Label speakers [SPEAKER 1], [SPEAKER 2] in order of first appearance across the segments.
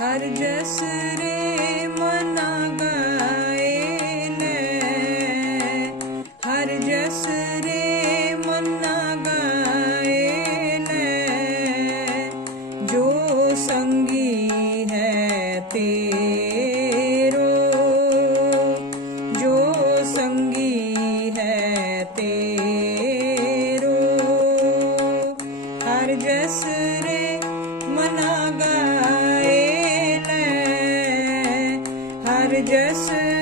[SPEAKER 1] ਹਰ ਜਸ ਰੇ ਮਨਾ ਹਰ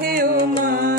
[SPEAKER 1] ਕਹਿਓ ਮਾਨ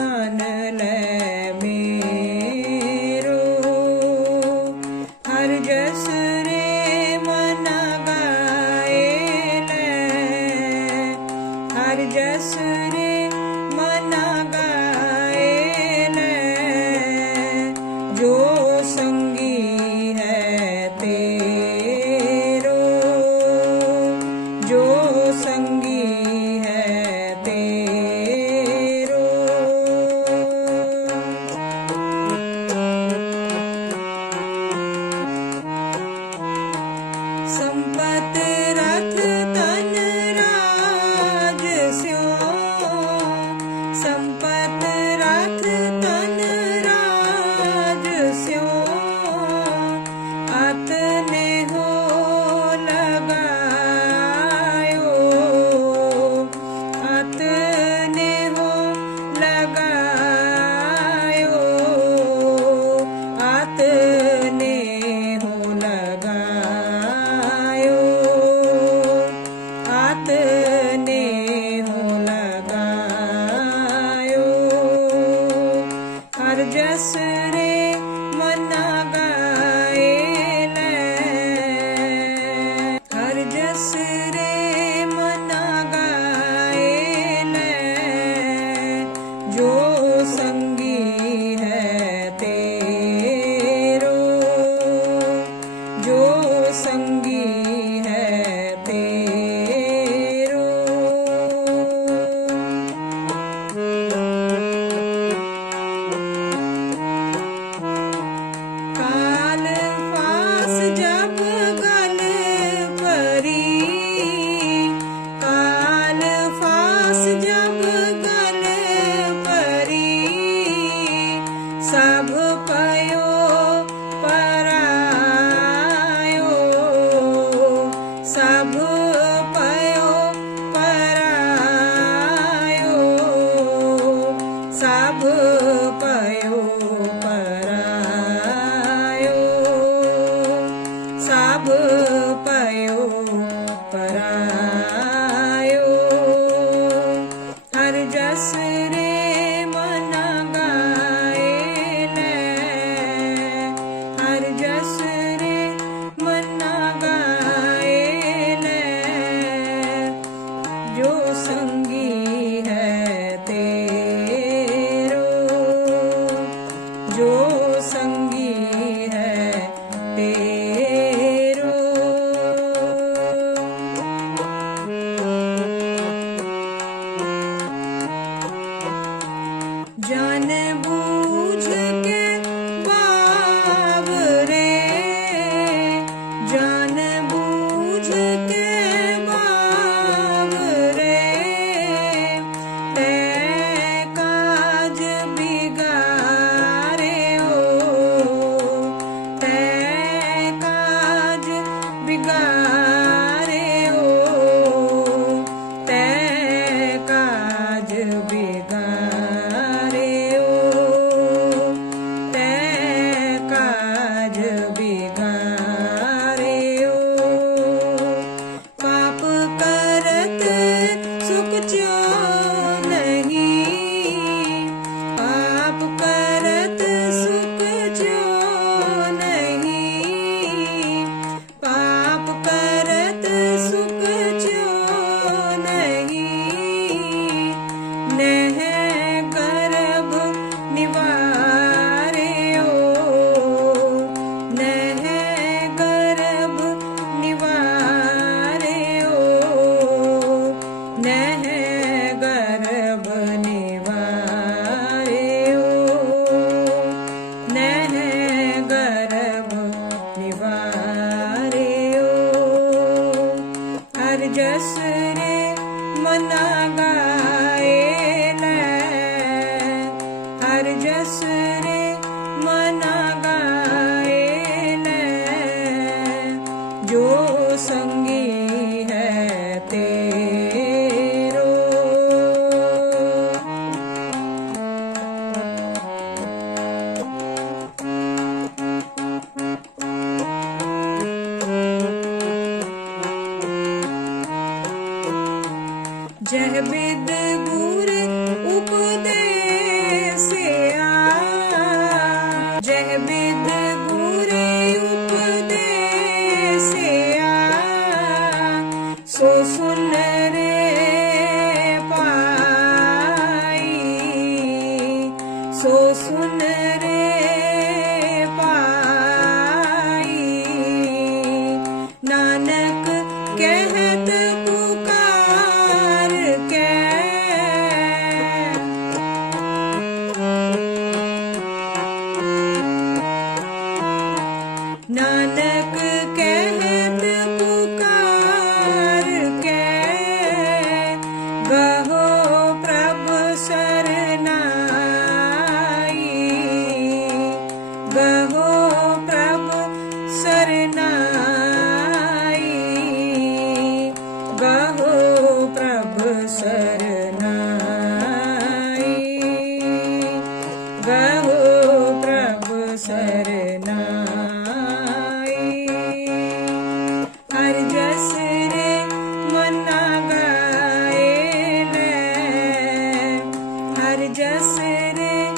[SPEAKER 1] ਹਰ ਜਸ ਰੇ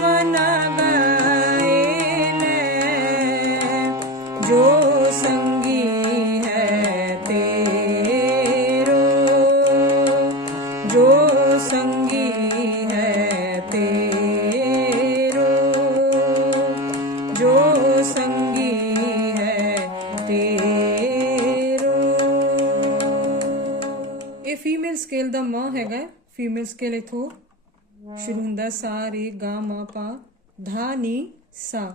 [SPEAKER 1] ਮਨਾ ਗਾਏ ਲੈ ਜੋ ਸੰਗੀ ਹੈ ਤੇਰੋ, ਜੋ ਸੰਗੀ ਹੈ ਤੇਰੋ, ਜੋ ਸੰਗੀ ਹੈ ਤੇਰੋ। ਇਹ ਫੀਮੇਲ ਸਕੇਲ ਦਾ ਮ ਹੈਗਾ ਫੀਮੇਲ ਸਕੇਲ ਇਥੋਂ। ਸ਼ੁਰੂ ਹੁੰਦਾ ਸਾ ਰੇ ਗਾ ਮਾ ਪਾ ਧਾ ਨੀ ਸਾ।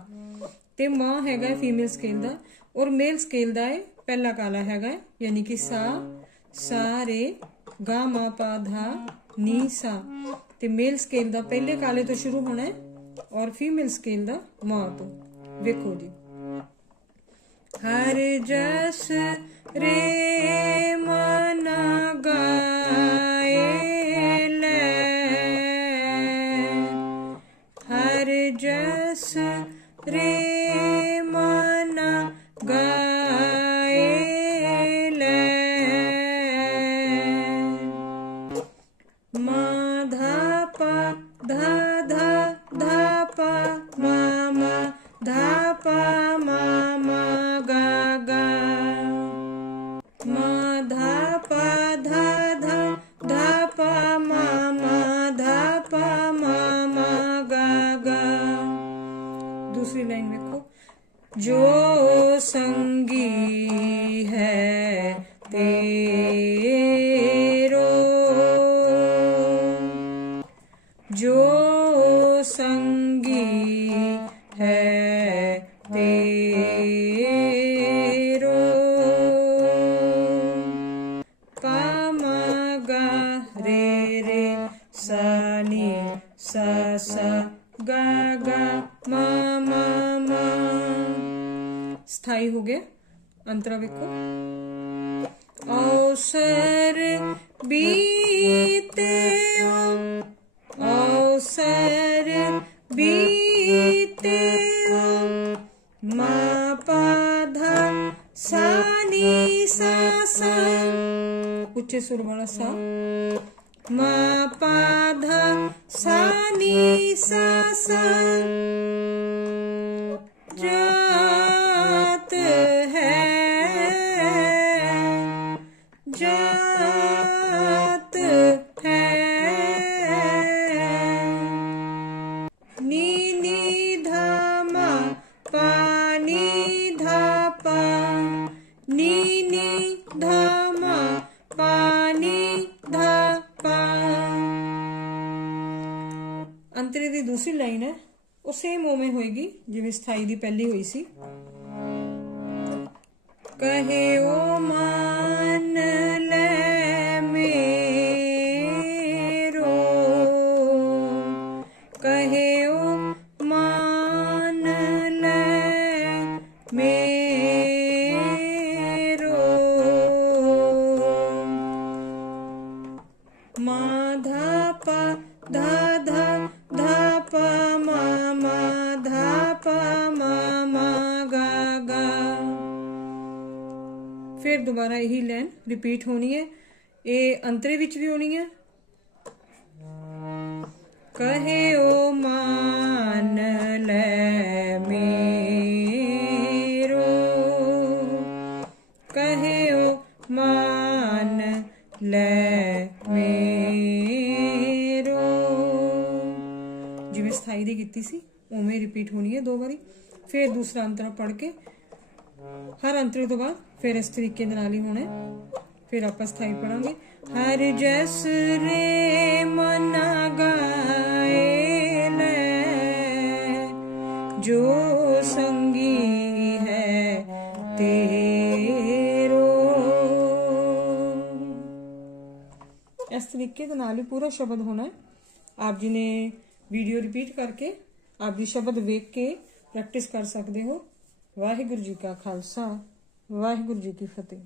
[SPEAKER 1] ਤੇ ਮ ਹੈਗਾ ਫੀਮੇਲ ਸਕੇਲ ਦਾ ਔਰ ਮੇਲ ਸਕੇਲ ਦਾ ਹੈ ਪਹਿਲਾ ਕਾਲਾ ਹੈਗਾ ਯਾਨੀ ਕਿ ਸਾ ਸਾ ਰੇ ਗਾ ਮਾ ਪਾ ਧਾ ਨੀ ਸਾ। ਤੇ ਮੇਲ ਸਕੇਲ ਦਾ ਪਹਿਲੇ ਕਾਲੇ ਤੋਂ ਸ਼ੁਰੂ ਹੋਣਾ ਹੈ ਔਰ ਫੀਮੇਲ ਸਕੇਲ ਦਾ ਮ ਤੋਂ। ਵੇਖੋ ਜੀ। ਹਰ ਜਸ ਰੇ ਮਨ ਗਾਏ ਦੂਸਰੀ ਲਾਈਨ ਵੇਖੋ। ਜੋ ਸੰਗੀ ਹੈ ਤੇ ਸਥਾਈ ਹੋ ਗਿਆ ਅੰਤਰਾ ਵੇਖੋ ਔਸਰ ਬੀਤਿਓ ਔਸਰ ਬੀਤਿਓ ਮਾ ਪਾਧਾ ਸਾਨੀ ਸਾ ਸਾ ਉੱਚੇ ਸੁਰ ਵਾਲਾ ਸਾ ਮਾ ਜਿਵੇਂ ਸਥਾਈ ਦੀ ਪਹਿਲੀ ਹੋਈ ਸੀ। ਕਹੇ, ਓ ਮਾਨ ਲੈ ਮੇਰੋ। ਕਹੇ, ਓ ਮਾਨ ਲੈ ਮੇਰੋ। ਮਾ ਧਾ ਪਾ ਧਾ ਦੁਬਾਰਾ ਇਹੀ ਲਾਈਨ ਰਿਪੀਟ ਹੋਣੀ ਹੈ। ਇਹ ਅੰਤਰੇ ਵਿੱਚ ਵੀ ਹੋਣੀ ਹੈ। ਕਹੇ ਓ ਮਾਨ ਲੈ ਮੇਰੋ। ਕਹੇ ਓ ਮਾਨ ਲੈ ਮੇਰੋ। ਜਿਵੇਂ ਸਥਾਈ ਦੀ ਕੀਤੀ ਸੀ, ਉਵੇਂ ਰਿਪੀਟ ਹੋਣੀ ਹੈ ਦੋ ਵਾਰੀ। ਫਿਰ ਦੂਸਰਾ ਅੰਤਰਾ ਪੜ ਕੇ, ਹਰ ਅੰਤਰੇ ਤੋਂ ਬਾਅਦ ਫਿਰ ਇਸ ਤਰੀਕੇ ਦੇ ਨਾਲ ਹੀ ਹੋਣਾ ਫਿਰ ਆਪਾਂ ਸਥਾਈ ਪੜਾਂਗੇ। ਹਰ ਜਸ ਰੇ ਮਨ ਗਾਏ ਲੈ, ਜੋ ਸੰਗੀ ਹੈ ਤੇਰੋ। ਇਸ ਤਰੀਕੇ ਦੇ ਨਾਲ ਹੀ ਪੂਰਾ ਸ਼ਬਦ ਹੋਣਾ। ਹੈ ਆਪ ਜੀ ਨੇ ਵੀਡੀਓ ਰਿਪੀਟ ਕਰਕੇ ਆਪ ਜੀ ਸ਼ਬਦ ਵੇਖ ਕੇ ਪ੍ਰੈਕਟਿਸ ਕਰ ਸਕਦੇ ਹੋ। ਵਾਹਿਗੁਰੂ ਜੀ ਕਾ ਖਾਲਸਾ। ਵਾਹਿਗੁਰੂ ਜੀ ਕੀ ਫਤਿਹ।